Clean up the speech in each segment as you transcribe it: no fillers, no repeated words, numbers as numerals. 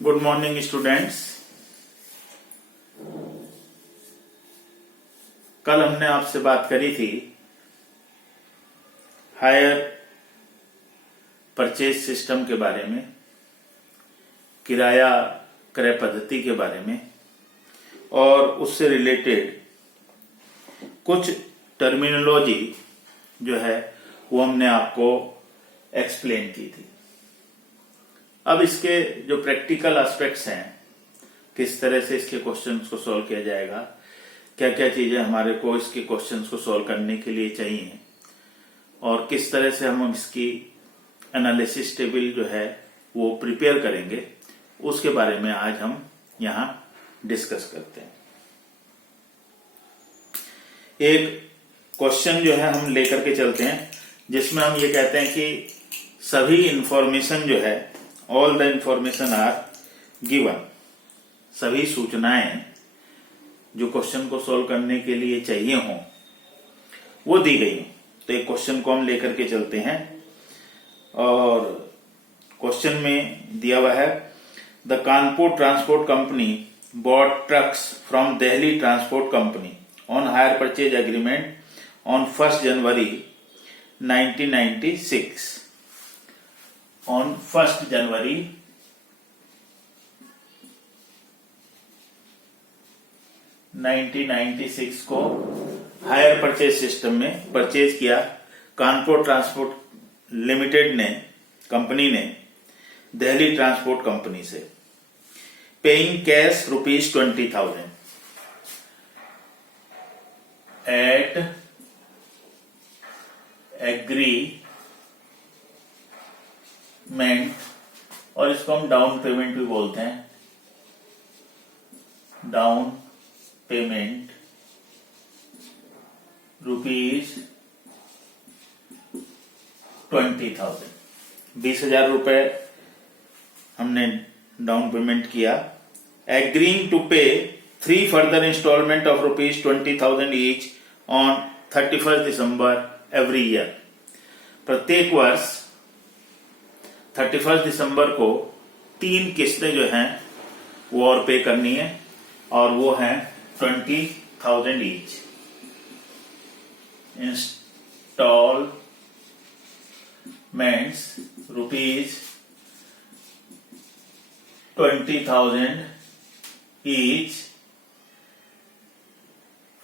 Good morning students. कल हमने आपसे बात करी थी हायर परचेज सिस्टम के बारे में, किराया क्रय पद्धति के बारे में और उससे रिलेटेड कुछ टर्मिनोलॉजी जो है वो हमने आपको एक्सप्लेन की थी। अब इसके जो प्रैक्टिकल एस्पेक्ट्स हैं, किस तरह से इसके क्वेश्चंस को सॉल्व किया जाएगा, क्या क्या चीजें हमारे को इसके क्वेश्चंस को सॉल्व करने के लिए चाहिए और किस तरह से हम इसकी एनालिसिस टेबल जो है वो प्रिपेयर करेंगे, उसके बारे में आज हम यहां डिस्कस करते हैं। एक क्वेश्चन जो है हम लेकर के चलते हैं जिसमें हम ये कहते हैं कि सभी इंफॉर्मेशन जो है, all the information are given, सभी सूचनाएं जो क्वेश्चन को सॉल्व करने के लिए चाहिए हों वो दी गई हैं। तो एक क्वेश्चन को हम लेकर के चलते हैं और क्वेश्चन में दिया हुआ है, the Kanpur transport company bought trucks from Delhi transport company on hire purchase agreement on 1 January 1996। On 1 जनवरी 1996 को हायर परचेज सिस्टम में परचेज किया कानपुर ट्रांसपोर्ट लिमिटेड ने, कंपनी ने दिल्ली ट्रांसपोर्ट कंपनी से, पेइंग कैश ₹20,000 एट एग्रीमेंट, और इसको हम डाउन पेमेंट भी बोलते हैं, डाउन पेमेंट ₹20,000, 20,000 रुपए हमने डाउन पेमेंट किया। Agreeing to pay 3 further instalment of ₹20,000 each on 31 December every year. प्रत्येक वर्ष 31 दिसंबर को 3 किस्तें जो हैं वो और पे करनी है और वो हैं 20,000 each. Instalments ₹20,000 each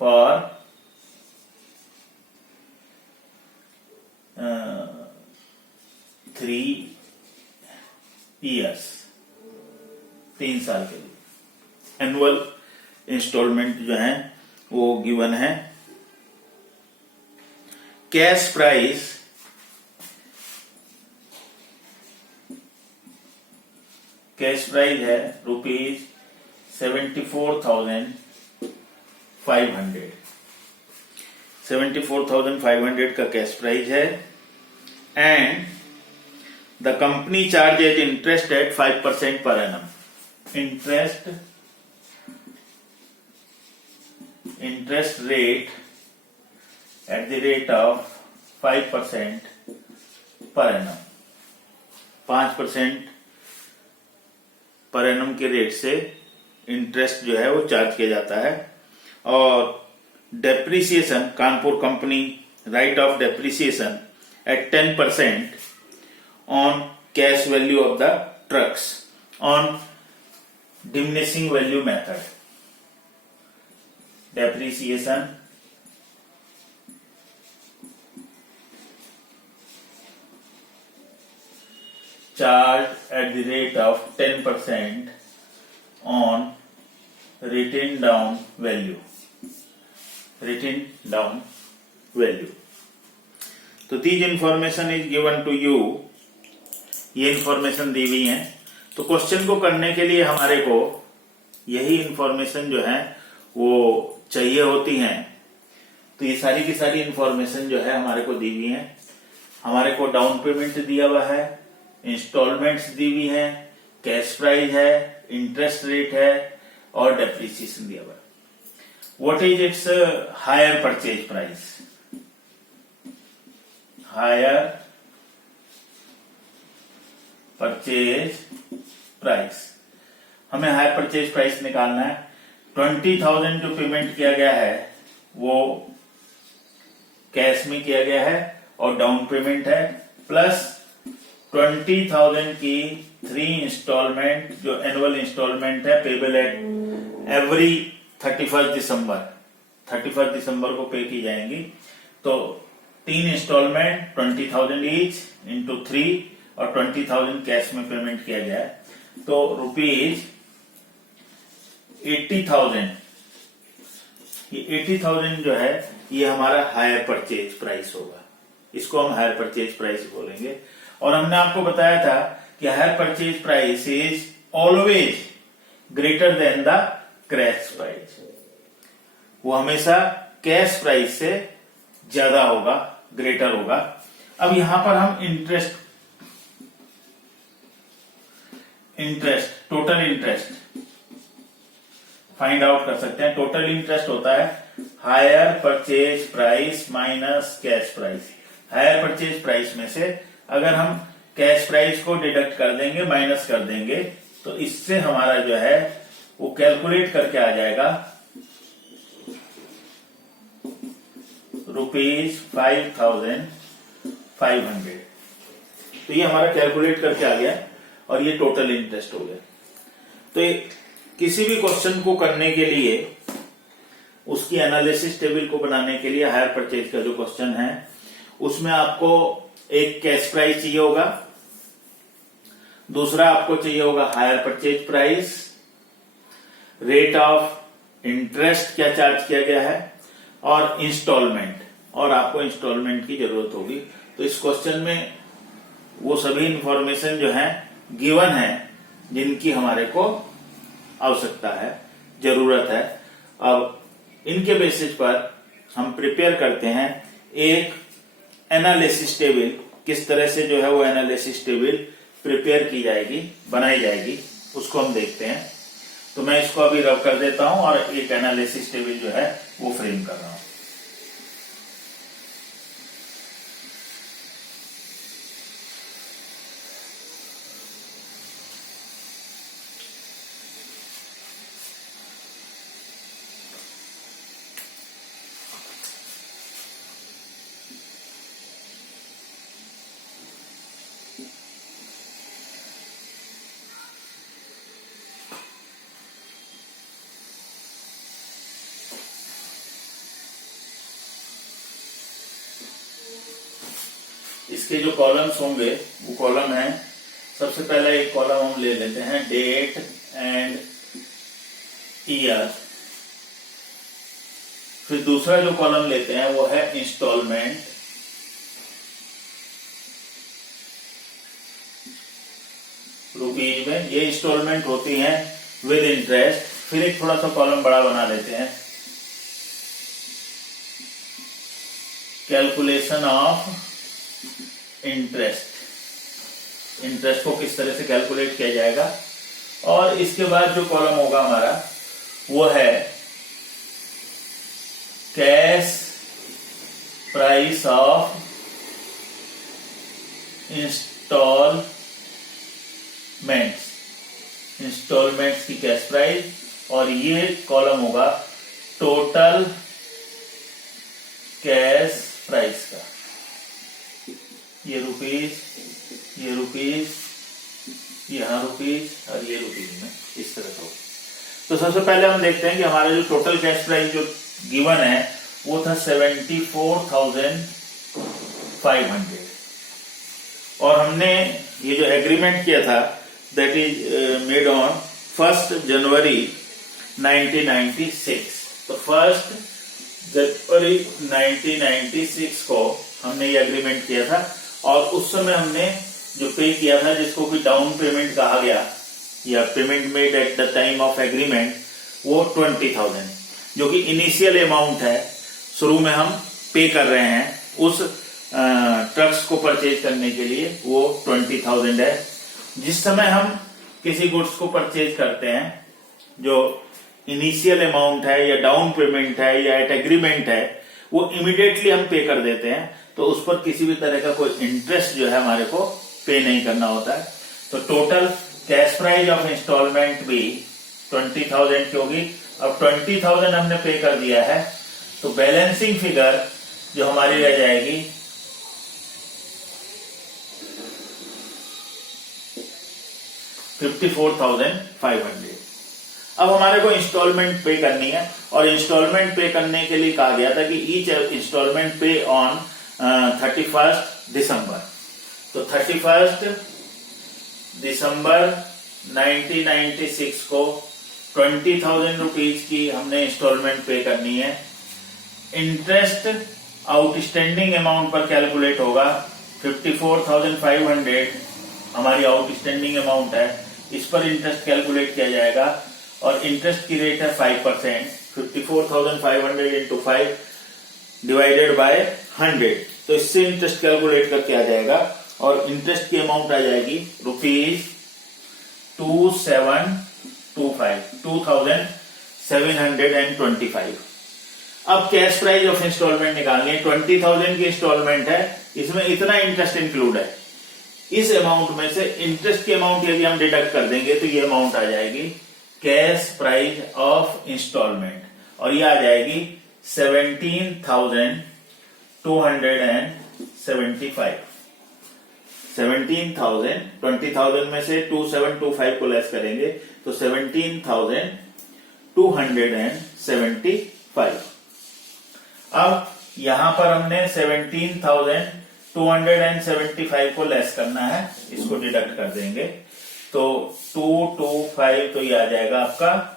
for 3 years, 3 साल के लिए। एनुअल इंस्टॉलमेंट जो है वो गिवन है। कैश प्राइस है ₹74,500, 74,500 का कैश प्राइस है। And the company charges interest eight 5% per annum. Interest rate at the rate of 5% per annum, 5% per annum के रेट से इंटरेस्ट जो है वो चार्ज किया जाता है। और depreciation, Kanpur company right of depreciation at 10% on cash value of the trucks on diminishing value method. Depreciation charged at the rate of 10% on written down value. तो these information is given to you, ये information दी हुई है। तो question को करने के लिए हमारे को यही इंफॉर्मेशन जो है वो चाहिए होती है। तो ये सारी की सारी इंफॉर्मेशन जो है हमारे को दी हुई है। हमारे को डाउन पेमेंट दिया हुआ है, इंस्टॉलमेंट्स दी हुई है, कैश प्राइस है, इंटरेस्ट रेट है और डेप्रिसिएशन दिया हुआ है। What is it's hire purchase price? Hire purchase price हमें हायर परचेज प्राइस निकालना है। 20,000 जो पेमेंट किया गया है वो कैश में किया गया है और डाउन पेमेंट है, प्लस 20,000 की 3 इंस्टॉलमेंट जो एनुअल इंस्टॉलमेंट है पेबल एट एवरी 31 दिसंबर को पे की जाएंगी। तो 3 इंस्टॉलमेंट 20,000 ईच इंटू 3 और 20,000 कैश में पेमेंट किया गया है, तो रुपीज 80,000, ये 80,000 जो है ये हमारा हायर परचेज प्राइस होगा, इसको हम हायर परचेज प्राइस बोलेंगे। और हमने आपको बताया था कि hire purchase price is always greater than the cash price, वो हमेशा कैश प्राइस से ज्यादा होगा, ग्रेटर होगा। अब यहां पर हम टोटल इंटरेस्ट फाइंड आउट कर सकते हैं। टोटल इंटरेस्ट होता है hire purchase price minus cash price. Hire purchase price में से अगर हम कैश प्राइस को डिडक्ट कर देंगे, माइनस कर देंगे, तो इससे हमारा जो है वो कैलकुलेट करके आ जाएगा ₹5,500। तो ये हमारा कैलकुलेट करके आ गया और ये टोटल इंटरेस्ट हो गया। तो किसी भी क्वेश्चन को करने के लिए, उसकी एनालिसिस टेबल को बनाने के लिए, हायर परचेज का जो क्वेश्चन है उसमें आपको एक कैश प्राइस चाहिए होगा, दूसरा आपको चाहिए होगा hire purchase price, rate of interest क्या चार्ज किया गया है, और इंस्टॉलमेंट, और आपको इंस्टॉलमेंट की जरूरत होगी। तो इस क्वेश्चन में वो सभी इंफॉर्मेशन जो है गिवन है जिनकी हमारे को आवश्यकता है, जरूरत है। अब इनके बेसिस पर हम प्रिपेयर करते हैं एक एनालिसिस टेबल। किस तरह से जो है वो एनालिसिस टेबल प्रिपेयर की जाएगी, बनाई जाएगी, उसको हम देखते हैं। तो मैं इसको अभी रब कर देता हूं और एक एनालिसिस टेबल जो है वो फ्रेम कर रहा हूं। इसके जो कॉलम्स होंगे वो कॉलम है, सबसे पहला एक कॉलम हम ले लेते हैं डेट एंड ईयर। फिर दूसरा जो कॉलम लेते हैं वो है इंस्टॉलमेंट, रुपीज में। ये इंस्टॉलमेंट होती हैं विद इंटरेस्ट। फिर एक थोड़ा सा कॉलम बड़ा बना लेते हैं, कैलकुलेशन ऑफ इंटरेस्ट। इंटरेस्ट को किस तरह से कैलकुलेट किया जाएगा। और इसके बाद जो कॉलम होगा हमारा वो है कैश प्राइस ऑफ इंस्टॉलमेंट्स की कैश प्राइस। और ये कॉलम होगा टोटल कैश प्राइस का। ये रुपीज, यहाँ रुपीज और ये रुपीज में इस तरह का। तो सबसे पहले हम देखते हैं कि हमारा जो टोटल कैश प्राइस जो गिवन है वो था 74,500। और हमने ये जो एग्रीमेंट किया था दैट इज मेड ऑन 1 जनवरी 1996। तो 1 जनवरी 1996 को हमने ये एग्रीमेंट किया था। और उस समय हमने जो पे किया था, जिसको कि डाउन पेमेंट कहा गया या payment made at the time of agreement, वो 20,000 जो कि इनिशियल अमाउंट है, शुरू में हम पे कर रहे हैं उस ट्रक्स को परचेज करने के लिए, वो 20,000 है। जिस समय हम किसी गुड्स को परचेज करते हैं, जो इनिशियल अमाउंट है या डाउन पेमेंट है या एट एग्रीमेंट है, वो इमीडिएटली हम पे कर देते हैं। तो उस पर किसी भी तरह का कोई इंटरेस्ट जो है हमारे को पे नहीं करना होता है। तो total cash price of instalment भी 20,000 की होगी। अब 20,000 हमने पे कर दिया है, तो बैलेंसिंग फिगर जो हमारी रह जाएगी 54,500। अब हमारे को इंस्टॉलमेंट पे करनी है, और इंस्टॉलमेंट पे करने के लिए कहा गया था कि ईच इंस्टॉलमेंट पे ऑन 31 दिसंबर। तो 31 दिसंबर 1996 को 20,000 रुपीज की हमने इंस्टॉलमेंट पे करनी है। इंटरेस्ट आउटस्टैंडिंग अमाउंट पर कैलकुलेट होगा। 54,500 हमारी आउटस्टैंडिंग अमाउंट है, इस पर इंटरेस्ट कैलकुलेट किया जाएगा, और इंटरेस्ट की रेट है 5%। 54,500 इंटू 5 डिवाइडेड बाय 100, तो इससे इंटरेस्ट कैलकुलेट करके आ जाएगा, और इंटरेस्ट की अमाउंट आ जाएगी ₹2725। अब कैश प्राइस ऑफ इंस्टॉलमेंट निकालनी है। 20,000 की इंस्टॉलमेंट है, इसमें इतना इंटरेस्ट इंक्लूड है। इस अमाउंट में से इंटरेस्ट की अमाउंट यदि हम डिडक्ट कर देंगे तो ये अमाउंट आ जाएगी कैश प्राइस ऑफ इंस्टॉलमेंट, और ये आ जाएगी 17,275। 17,000, 20,000 में से 2725 को लेस करेंगे तो 17,275। अब यहां पर हमने 17,275 को लेस करना है, इसको डिडक्ट कर देंगे तो 225, तो ये आ जाएगा आपका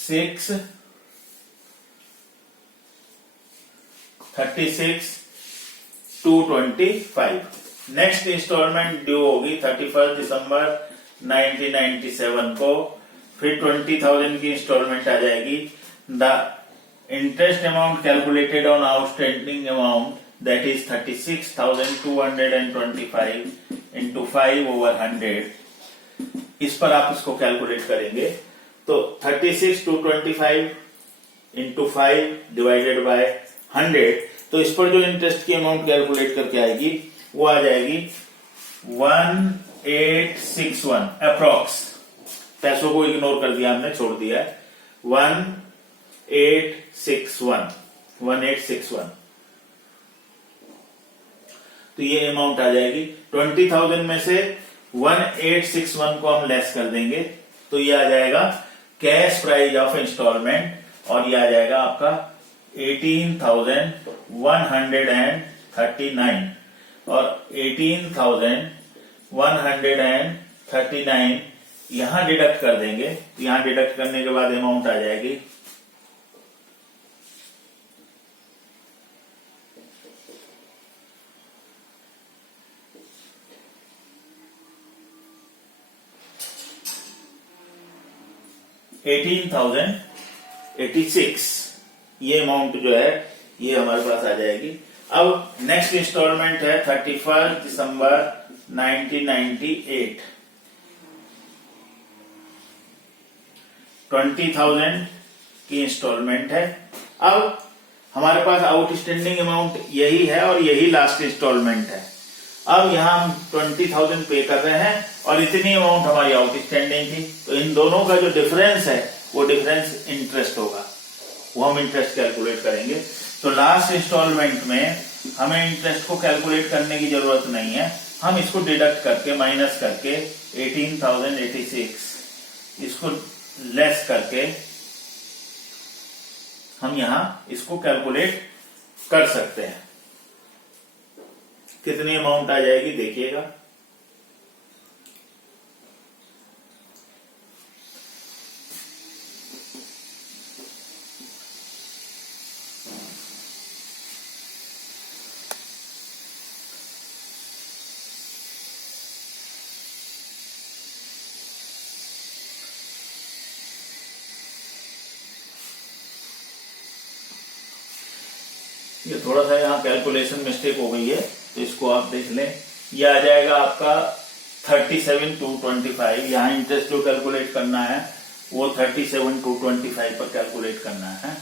36,225। नेक्स्ट इंस्टॉलमेंट ड्यू होगी 31 दिसंबर 1997 को। फिर 20,000 की इंस्टॉलमेंट आ जाएगी। The interest amount calculated on outstanding amount that is 36,225 into 5/100। इस पर आप इसको कैलकुलेट करेंगे तो 36,225 इंटू 5 डिवाइडेड बाय 100, तो इस पर जो इंटरेस्ट की अमाउंट कैलकुलेट करके आएगी वो आ जाएगी 1861 अप्रॉक्स। पैसों को इग्नोर कर दिया हमने, छोड़ दिया है। 1861 तो ये अमाउंट आ जाएगी। 20,000 में से 1861 को हम लेस कर देंगे तो ये आ जाएगा कैश प्राइस ऑफ इंस्टॉलमेंट, और ये आ जाएगा आपका 18,139, और 18,139 यहां डिडक्ट कर देंगे। यहां डिडक्ट करने के बाद अमाउंट आ जाएगी 18,086। ये अमाउंट जो है ये हमारे पास आ जाएगी। अब नेक्स्ट इंस्टॉलमेंट है 31 दिसंबर 1998। 20,000 की इंस्टॉलमेंट है। अब हमारे पास आउटस्टैंडिंग अमाउंट यही है और यही लास्ट इंस्टॉलमेंट है। अब यहां हम 20,000 पे कर रहे हैं और इतनी अमाउंट हमारी आउटस्टैंडिंग थी, तो इन दोनों का जो डिफरेंस है वो डिफरेंस इंटरेस्ट होगा, वो हम इंटरेस्ट कैलकुलेट करेंगे। तो लास्ट इंस्टॉलमेंट में हमें इंटरेस्ट को कैलकुलेट करने की जरूरत नहीं है, हम इसको डिडक्ट करके माइनस करके 18,086 इसको लेस करके हम यहां इसको कैलकुलेट कर सकते हैं। कितनी अमाउंट आ जाएगी देखिएगा। ये थोड़ा सा यहाँ कैलकुलेशन मिस्टेक हो गई है, तो इसको आप देख लें। ये आ जाएगा आपका 37,225। यहाँ इंटरेस्ट जो कैलकुलेट करना है वो 37,225 पर कैलकुलेट करना है।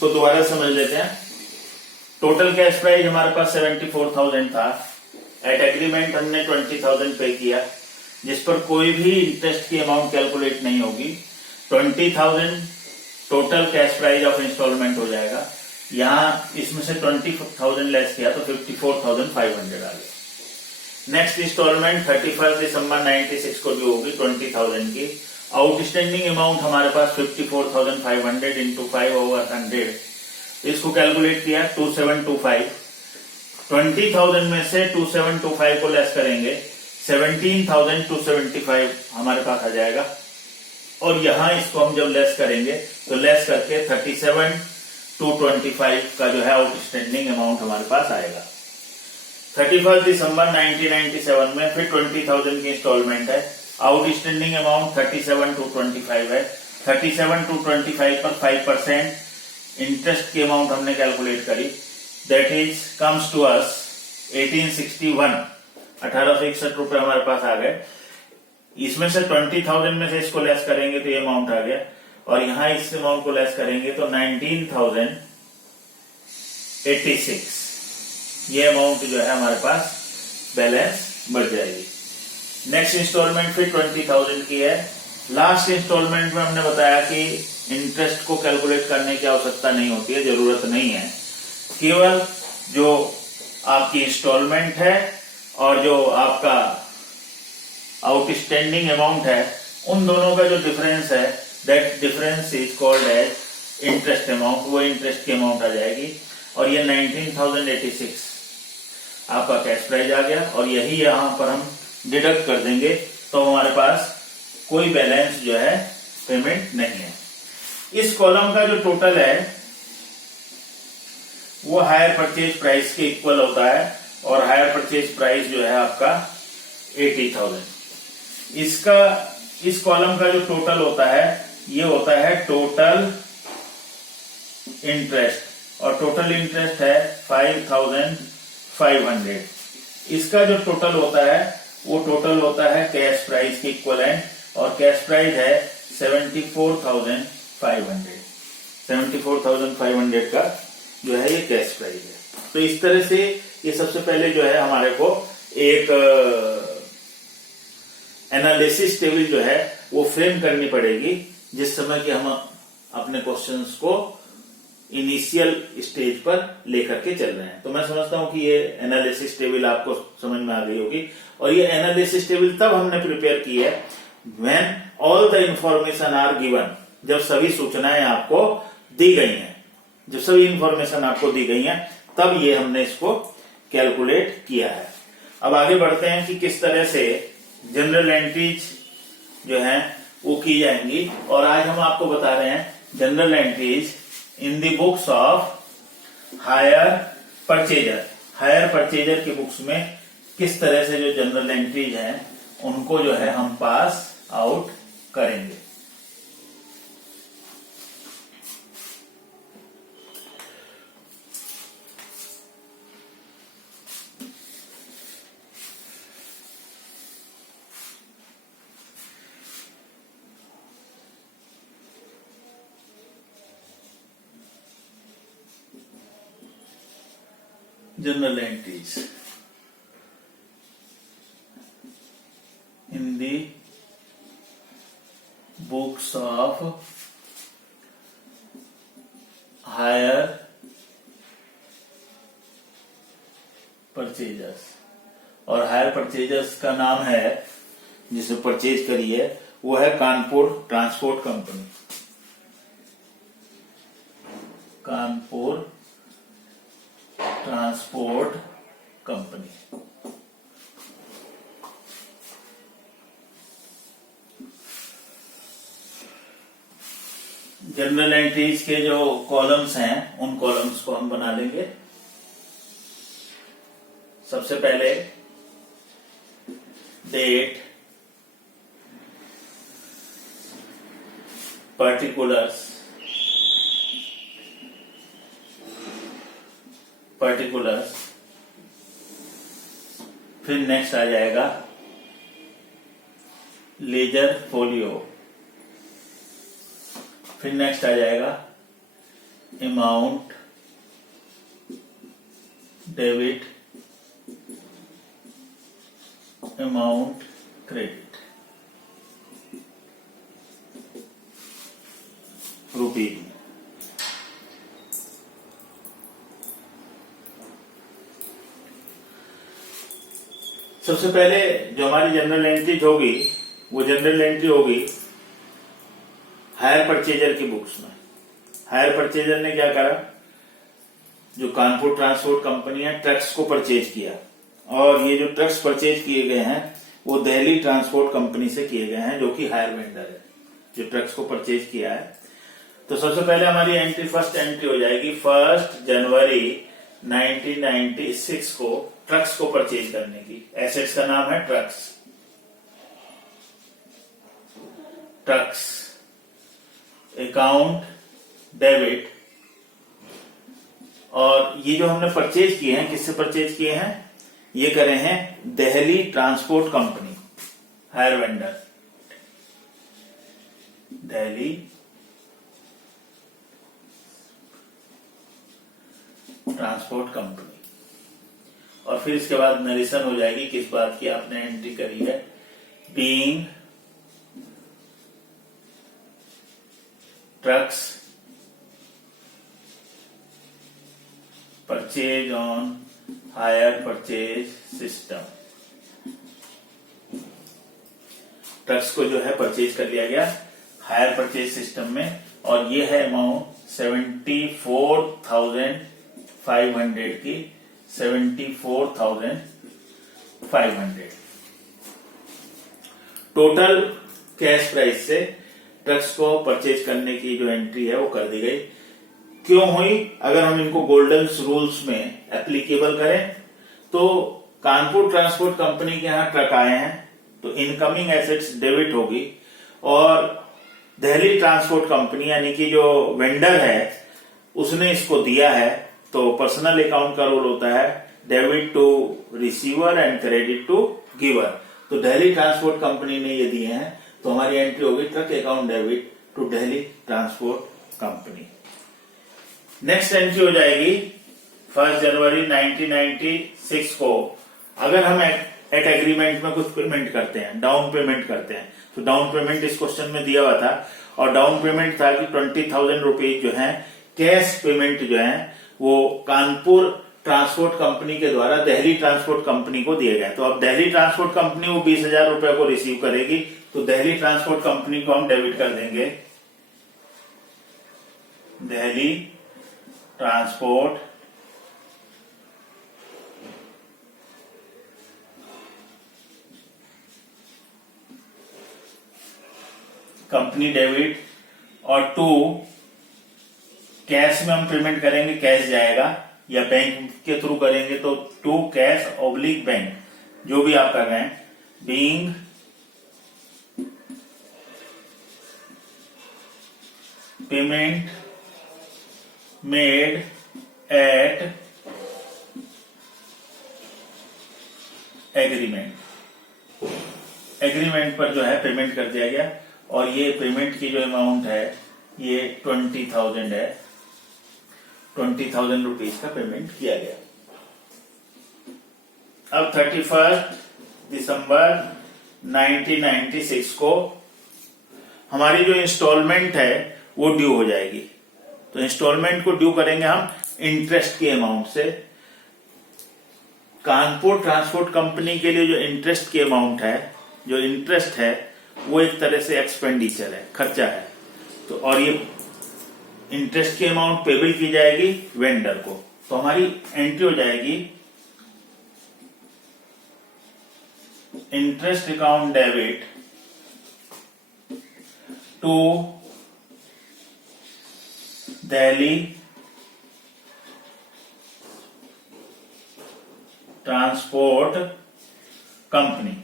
इसको दोबारा समझ लेते हैं। टोटल कैश प्राइस हमारे पास 74,000 था। एट एग्रीमेंट हमने 20,000 पे किया, जिस पर कोई भी इंटरेस्ट की अमाउंट कैलकुलेट नहीं होगी। 20,000 total cash price of instalment हो जाएगा। यहाँ इसमें से 20,000 लेस किया तो 54,500 आ गया। नेक्स्ट इंस्टॉलमेंट 31 दिसंबर 96 को जो होगी 20,000 की। आउटस्टैंडिंग अमाउंट हमारे पास 54,500 इंटू 5/100, इसको कैलकुलेट किया 2725। 20,000 में से 2725 को लेस करेंगे 17,275 हमारे पास आ जाएगा। और यहां इसको हम जब लेस करेंगे तो लेस करके 37,225 का जो है आउटस्टैंडिंग अमाउंट हमारे पास आएगा। 31 दिसंबर 1997 में फिर 20,000 की इंस्टॉलमेंट है। आउटस्टैंडिंग अमाउंट 37,225 है। 37,225 पर 5% इंटरेस्ट की अमाउंट हमने कैलकुलेट करी, that is comes to us 1861, 1861 रुपए हमारे पास आ गए। इसमें से 20,000 में से इसको लेस करेंगे तो ये अमाउंट आ गया, और यहां इस अमाउंट को लेस करेंगे तो 19,086 ये अमाउंट जो है हमारे पास बैलेंस बढ़ जाएगी। नेक्स्ट इंस्टॉलमेंट फिर 20,000 की है। लास्ट इंस्टॉलमेंट में हमने बताया कि इंटरेस्ट को कैलकुलेट करने की आवश्यकता नहीं होती है, जरूरत नहीं है। केवल जो आपकी इंस्टॉलमेंट है और जो आपका आउटस्टैंडिंग अमाउंट है, उन दोनों का जो डिफरेंस है, that difference is called as interest amount. वो इंटरेस्ट की अमाउंट आ जाएगी, और ये 19,086 आपका कैश प्राइस आ गया, और यही यहां पर हम डिडक्ट कर देंगे तो हमारे पास कोई बैलेंस जो है पेमेंट नहीं है। इस कॉलम का जो टोटल है वो हायर परचेज प्राइस के इक्वल होता है, और हायर परचेज प्राइस जो है आपका 80,000। इस कॉलम का जो टोटल होता है ये होता है टोटल इंटरेस्ट, और टोटल इंटरेस्ट है 5,500। इसका जो टोटल होता है वो टोटल होता है कैश प्राइस के इक्वलेंट, और कैश प्राइस है 74,500। 74,500 का जो है ये कैश प्राइस है। तो इस तरह से ये सबसे पहले जो है हमारे को एक एनालिसिस टेबल जो है वो फ्रेम करनी पड़ेगी, जिस समय कि हम अपने क्वेश्चंस को इनिशियल स्टेज पर लेकर के चल रहे हैं। तो मैं समझता हूं कि ये एनालिसिस टेबल आपको समझ में आ गई होगी, और ये एनालिसिस टेबल तब हमने प्रिपेयर की है when all the information are given, जब सभी सूचनाएं आपको दी गई हैं, जब सभी इंफॉर्मेशन आपको दी गई हैं, तब ये हमने इसको कैलकुलेट किया है। अब आगे बढ़ते हैं कि किस तरह से जनरल एंट्रीज जो है वो की जाएंगी, और आज हम आपको बता रहे हैं journal entries in the books of hire purchaser. Hire purchaser की बुक्स में किस तरह से जो जनरल एंट्रीज हैं उनको जो है हम पास आउट करेंगे। General entries in the books of higher purchasers, और हायर परचेजर्स का नाम है जिसे परचेज करी है वो है Kanpur transport company. Kanpur transport company. General entries के जो कॉलम्स हैं उन कॉलम्स को हम बना लेंगे। सबसे पहले डेट, पर्टिकुलर्स, फिर नेक्स्ट आ जाएगा लेजर फोलियो, फिर नेक्स्ट आ जाएगा amount debit, amount credit, रुपये में। सबसे पहले जो हमारी जनरल एंट्री होगी वो जनरल एंट्री होगी हायर परचेजर की बुक्स में। हायर परचेजर ने क्या करा, जो कानपुर ट्रांसपोर्ट कंपनी है ट्रक्स को परचेज किया, और ये जो ट्रक्स परचेज किए गए हैं वो दिल्ली ट्रांसपोर्ट कंपनी से किए गए हैं, जो कि हायर वेंडर है, जो ट्रक्स को परचेज किया है। तो सबसे पहले हमारी एंट्री, फर्स्ट एंट्री हो जाएगी 1 जनवरी 1996 को ट्रक्स को परचेज करने की। एसेट्स का नाम है ट्रक्स। ट्रक्स अकाउंट डेबिट, और ये जो हमने परचेज किए हैं, किससे परचेज किए हैं, ये करे हैं Delhi transport company, higher vendor Delhi transport company. और फिर इसके बाद नरेशन हो जाएगी किस बात की आपने एंट्री करी है, being trucks purchase on hire purchase system. Trucks को जो है परचेज कर लिया गया हायर परचेज सिस्टम में, और ये है अमाउंट 74,500 की, 74,500 टोटल कैश प्राइस से ट्रक्स को परचेज करने की जो एंट्री है वो कर दी गई। क्यों हुई, अगर हम इनको गोल्डन रूल्स में एप्लीकेबल करें तो कानपुर ट्रांसपोर्ट कंपनी के यहां ट्रक आए हैं तो इनकमिंग एसेट्स डेबिट होगी, और दिल्ली ट्रांसपोर्ट कंपनी यानी कि जो वेंडर है उसने इसको दिया है, तो पर्सनल अकाउंट का रोल होता है debit to receiver and credit to giver. तो दिल्ली ट्रांसपोर्ट कंपनी ने ये दिए हैं, तो हमारी एंट्री होगी truck account debit to Delhi transport company. Next entry हो जाएगी 1 जनवरी 1996 को। अगर हम एक एग्रीमेंट में कुछ पेमेंट करते हैं, डाउन पेमेंट करते हैं, तो डाउन पेमेंट इस क्वेश्चन में दिया हुआ था, और डाउन पेमेंट था कि 20,000 रुपीज जो है कैश पेमेंट जो है वो कानपुर ट्रांसपोर्ट कंपनी के द्वारा दिल्ली ट्रांसपोर्ट कंपनी को दिए गए। तो अब दिल्ली ट्रांसपोर्ट कंपनी वो 20,000 रुपए को रिसीव करेगी, तो दिल्ली ट्रांसपोर्ट कंपनी को हम डेबिट कर देंगे दिल्ली ट्रांसपोर्ट कंपनी डेबिट, और टू कैश में हम पेमेंट करेंगे, कैश जाएगा, या बैंक के थ्रू करेंगे तो टू कैश ऑब्लिक बैंक, जो भी आप कर रहे हैं, being payment made at agreement. Agreement पर जो है पेमेंट कर दिया गया, और ये पेमेंट की जो अमाउंट है ये 20,000 है, 20,000 रुपीज का पेमेंट किया गया। अब 31 दिसंबर 1996 को हमारी जो इंस्टॉलमेंट है वो ड्यू हो जाएगी। तो इंस्टॉलमेंट को ड्यू करेंगे हम इंटरेस्ट के अमाउंट से। कानपुर ट्रांसपोर्ट कंपनी के लिए जो इंटरेस्ट की अमाउंट है, जो इंटरेस्ट है वो एक तरह से एक्सपेंडिचर है, खर्चा है। तो और ये इंटरेस्ट की अमाउंट पेबल की जाएगी वेंडर को। तो हमारी एंट्री हो जाएगी interest account debit to Delhi transport company,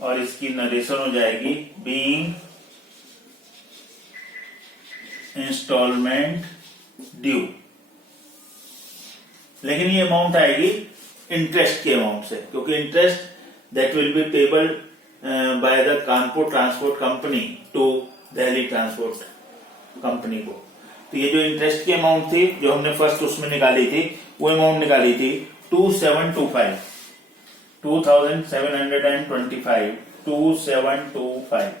और इसकी नरेशन हो जाएगी बीइंग इंस्टॉलमेंट ड्यू। लेकिन ये अमाउंट आएगी इंटरेस्ट के अमाउंट से, क्योंकि interest that will be payable by the Kanpur transport company to Delhi transport company को। तो ये जो इंटरेस्ट की अमाउंट थी जो हमने फर्स्ट उसमें निकाली थी, वो अमाउंट निकाली थी 2725, 2725।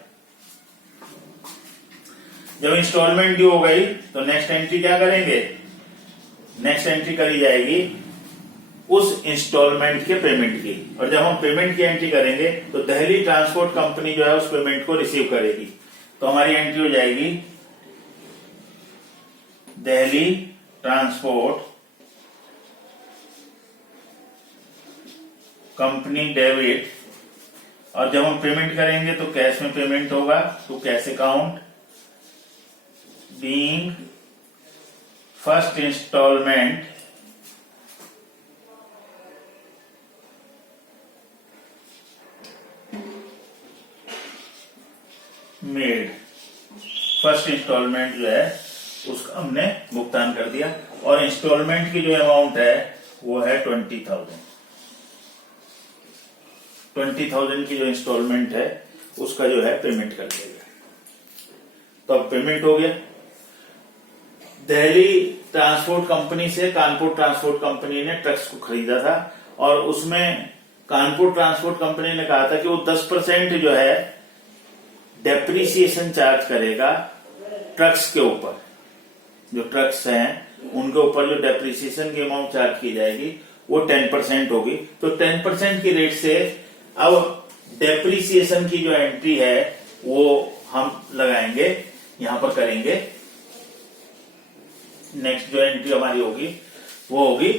जब इंस्टॉलमेंट ड्यू हो गई तो नेक्स्ट एंट्री क्या करेंगे, नेक्स्ट एंट्री करी जाएगी उस इंस्टॉलमेंट के पेमेंट की, और जब हम पेमेंट की एंट्री करेंगे तो दिल्ली ट्रांसपोर्ट कंपनी जो है उस पेमेंट को रिसीव करेगी। तो हमारी एंट्री हो जाएगी दिल्ली ट्रांसपोर्ट कंपनी डेबिट, और जब हम पेमेंट करेंगे तो कैश में पेमेंट होगा, तो cash account being first instalment made, first instalment जो है उसका हमने भुगतान कर दिया, और इंस्टॉलमेंट की जो अमाउंट है वो है 20,000 की जो इंस्टॉलमेंट है उसका जो है पेमेंट कर दिया गया। तो अब पेमेंट हो गया। दिल्ली ट्रांसपोर्ट कंपनी से कानपुर ट्रांसपोर्ट कंपनी ने ट्रक्स को खरीदा था, और उसमें कानपुर ट्रांसपोर्ट कंपनी ने कहा था कि वो 10% जो है डेप्रिसिएशन चार्ज करेगा ट्रक्स के ऊपर, जो ट्रक्स हैं उनके ऊपर जो डेप्रिसिएशन की अमाउंट चार्ज की जाएगी वो 10% होगी। तो 10% की रेट से अब डेप्रिसिएशन की जो एंट्री है वो हम लगाएंगे, यहां पर करेंगे। नेक्स्ट जो एंट्री हमारी होगी वो होगी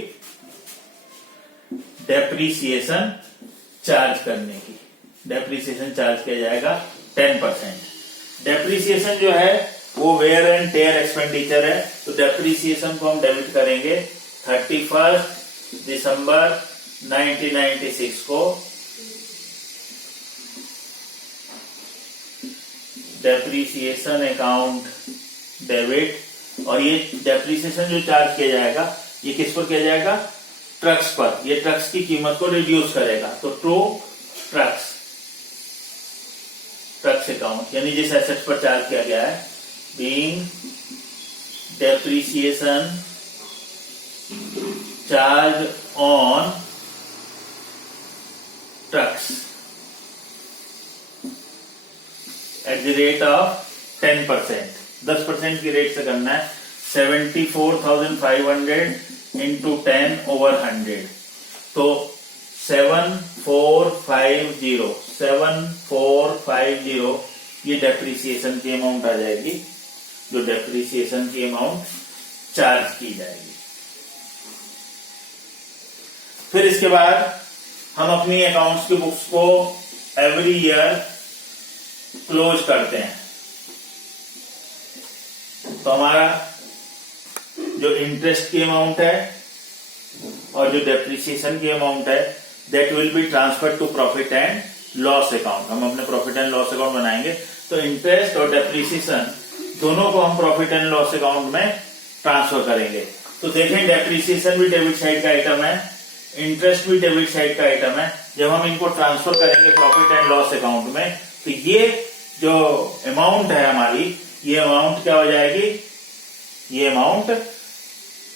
डेप्रिसिएशन चार्ज करने की। डेप्रिसिएशन चार्ज किया जाएगा 10%। डेप्रिसिएशन जो है वो वेयर एंड टेयर एक्सपेंडिचर है, तो डेप्रिसिएशन को हम डेबिट करेंगे 31 दिसंबर 1996 को। डेप्रिसिएशन अकाउंट डेबिट, और ये डेप्रिसिएशन जो चार्ज किया जाएगा ये किस पर किया जाएगा, ट्रक्स पर। ये ट्रक्स की कीमत को रिड्यूस करेगा, तो टू ट्रक्स अकाउंट, यानी जिस एसेट पर चार्ज किया गया है, being depreciation charge on trucks at the rate of 10%, 10% की रेट से करना है। 74,500 इंटू 10/100, तो 7450 ये डेप्रिसिएशन की अमाउंट आ जाएगी, जो डेप्रिसिएशन की अमाउंट चार्ज की जाएगी। फिर इसके बाद हम अपनी अकाउंट्स की बुक्स को एवरी ईयर क्लोज करते हैं। तो हमारा जो इंटरेस्ट की अमाउंट है और जो डेप्रिसिएशन की अमाउंट है that will be transfer to profit and loss account. हम अपने प्रॉफिट एंड लॉस अकाउंट बनाएंगे, तो इंटरेस्ट और डेप्रिसिएशन दोनों को हम प्रॉफिट एंड लॉस अकाउंट में ट्रांसफर करेंगे। तो देखें, डेप्रिसिएशन भी डेबिट साइड का आइटम है, इंटरेस्ट भी डेबिट साइड का आइटम है। जब हम इनको ट्रांसफर करेंगे प्रॉफिट एंड लॉस अकाउंट में, तो ये जो अमाउंट है हमारी, ये अमाउंट क्या हो जाएगी, ये अमाउंट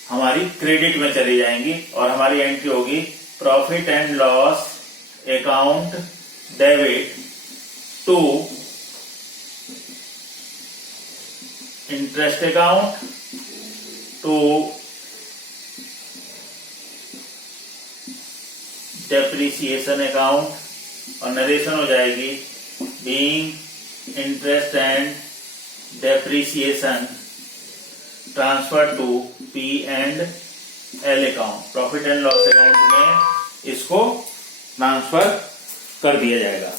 हमारी क्रेडिट में चली जाएंगी, और हमारी एंट्री होगी profit and loss account debit to interest account to depreciation account, और नरेशन हो जाएगी being interest and depreciation transfer to P&L account. Profit and loss account में इसको ट्रांसफर कर दिया जाएगा।